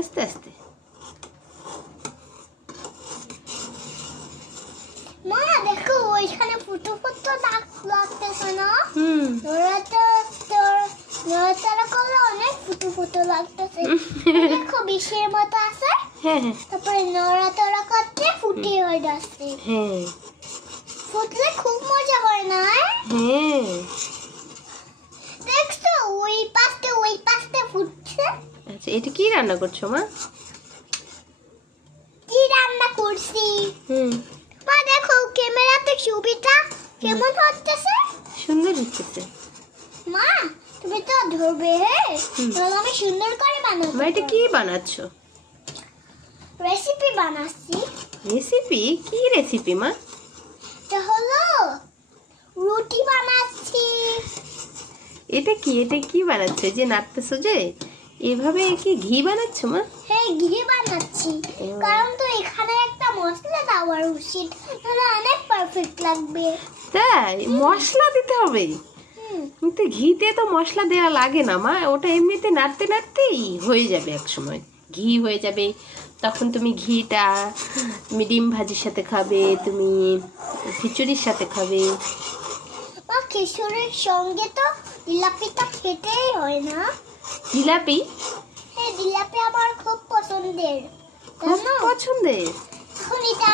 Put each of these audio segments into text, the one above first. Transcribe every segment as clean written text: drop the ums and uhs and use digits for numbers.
আস্তে আস্তে। মা দেখো ওইখানে ফুটো ফুটো দাগ লাগতেছে না? নড়াচড়া করলে অনেক ফুটো ফুটো লাগতেছে। দেখো বিষের মতো আছে। হ্যাঁ হ্যাঁ। তারপরে নড়াচড়া করতে ফুটে হয়ে যাচ্ছে। হ্যাঁ। ফুটলে খুব মজা হয় না? হ্যাঁ। দেখছো ওই পাশে ফুটছে। আচ্ছা, এটা কি রান্না করছো মা? কি রান্না করছি? মা দেখো ক্যামেরাতে ছবিটা কেমন হচ্ছে? সুন্দর হচ্ছে। মা তুমি তো ধরবে, তাহলে আমি সুন্দর করে বানাবো। মা এটা কি বানাচ্ছো? রেসিপি বানাচ্ছি। রেসিপি? কি রেসিপি মা? এটা হলো রুটি বানাচ্ছি। এটা কি বানাচ্ছো? যে নাড়তেছো যে এভাবে কি ঘি বানাচ্ছো মা? হ্যাঁ ঘি বানাচ্ছি, কারণ তো এখানে একটা মশলা দেওয়ার উচিত, তাহলে অনেক পারফেক্ট লাগবে। তাই মশলা দিতে হবে? কিন্তু ঘিতে তো মশলা দেওয়া লাগে না মা, ওটা এমনিতে নাড়তে নাড়তেই হয়ে যাবে, এক সময় ঘি হয়ে যাবে। তখন তুমি ঘিটা তুমি ডিম ভাজির সাথে খাবে, তুমি খিচুড়ির সাথে খাবে। মা খিচুড়ির সঙ্গে তো জিলাপিটা খেতেই হয় না? জিলাপি? হ্যাঁ জিলাপি আমার খুব পছন্দের। খুব পছন্দের? এখন এটা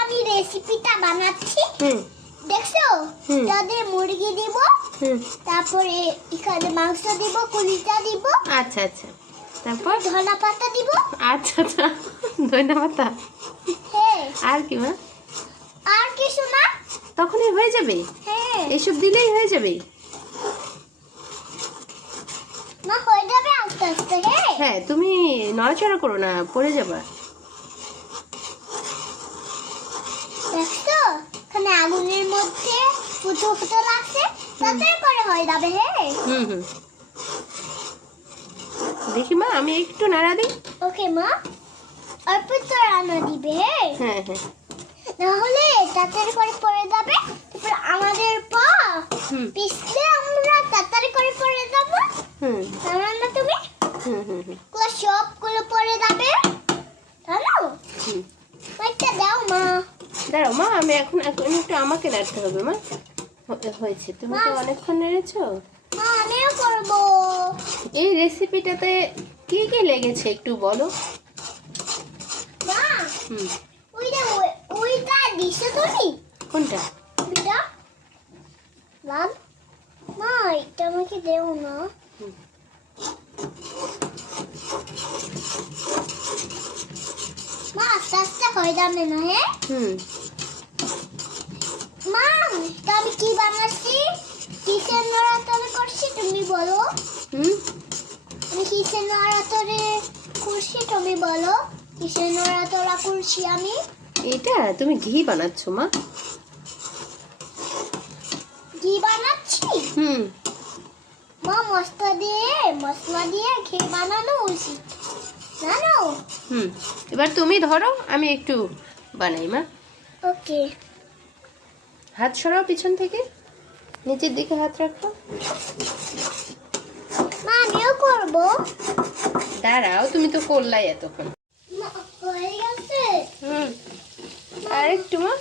আমি রেসিপিটা বানাচ্ছি। দেখছো তাদের মুরগি দিব, তারপরে এখানে মাংস দিব, কুলিটা দিব। আচ্ছা আচ্ছা, তারপর ধনা পাতা দিব। আচ্ছা আচ্ছা, ধনা পাতা। হ্যাঁ আর কি মা? আর কিছু না, তখনই হয়ে যাবে। হ্যাঁ এসব দিলেই হয়ে যাবে। মা হয়ে যাবে আস্তে আস্তে। হ্যাঁ তুমি নড়াচড়া করো না, পড়ে যাবা। দেখছো এখানে আগুনের মধ্যে ফুটো ফুটো লাগছে, তাতে করে হয়ে যাবে। দেখি মা, আমি একটু নাড়া দিই। ওকে মা, অল্প তো রান্না দিবে। হ্যাঁ হ্যাঁ, নাহলে তাড়াতাড়ি করে পড়ে যাবে। তারপর আমাদের পা পিছলে আমরা তাড়াতাড়ি করে পড়ে যাবো। জানো না তুমি? সবগুলো পড়ে যাবে, জানো? ওইটা দাও মা। দাঁড়াও মা, আমি এখন একটু আমাকে নাড়তে হবে মা। হয়েছে, তুমি তো অনেকক্ষণ নেড়েছো। মা আমিও করবো। এই রেসিপিটাতে কি কি লেগেছে একটু বলো। মা ওইটা দিছো তুমি? কোনটা? এটা লাল। মা এটা আমাকে দেও না। মা আস্তে আস্তে হয়ে যাবে না? মা আমি কি বানাচ্ছি? কিসের নড়াচড়া করছি তুমি বলো? আমি কিসের নড়াচড়া করছি তুমি বলো? কিসের নড়াচড়া করছি আমি? এটা তুমি ঘি বানাচ্ছো মা। ঘি বানাচ্ছি? মা মশলা দিয়ে ঘি বানানো উচিত, জানো? এবার তুমি ধরো, আমি একটু বানাই মা। ওকে। হাত সরাও পিছন থেকে, নিচের দিকে হাত রাখো। মা আমিও করবো। দাঁড়াও, তুমি তো করলাই এতক্ষণ। হয়ে গেছে। আর একটু মা।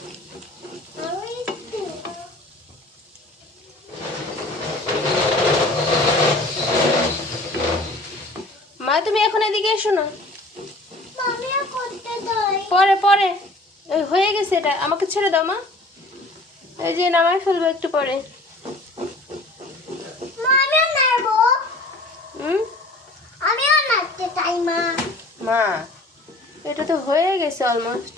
মা তুমি এখন এদিকে এসো না। পরে পরে হয়ে গেছে, এটা আমাকে ছেড়ে দাও মা। এই যে নামাই ফেলবো একটু পরে। আমিও নাড়তে চাই মা। মা এটা তো হয়ে গেছে অলমোস্ট।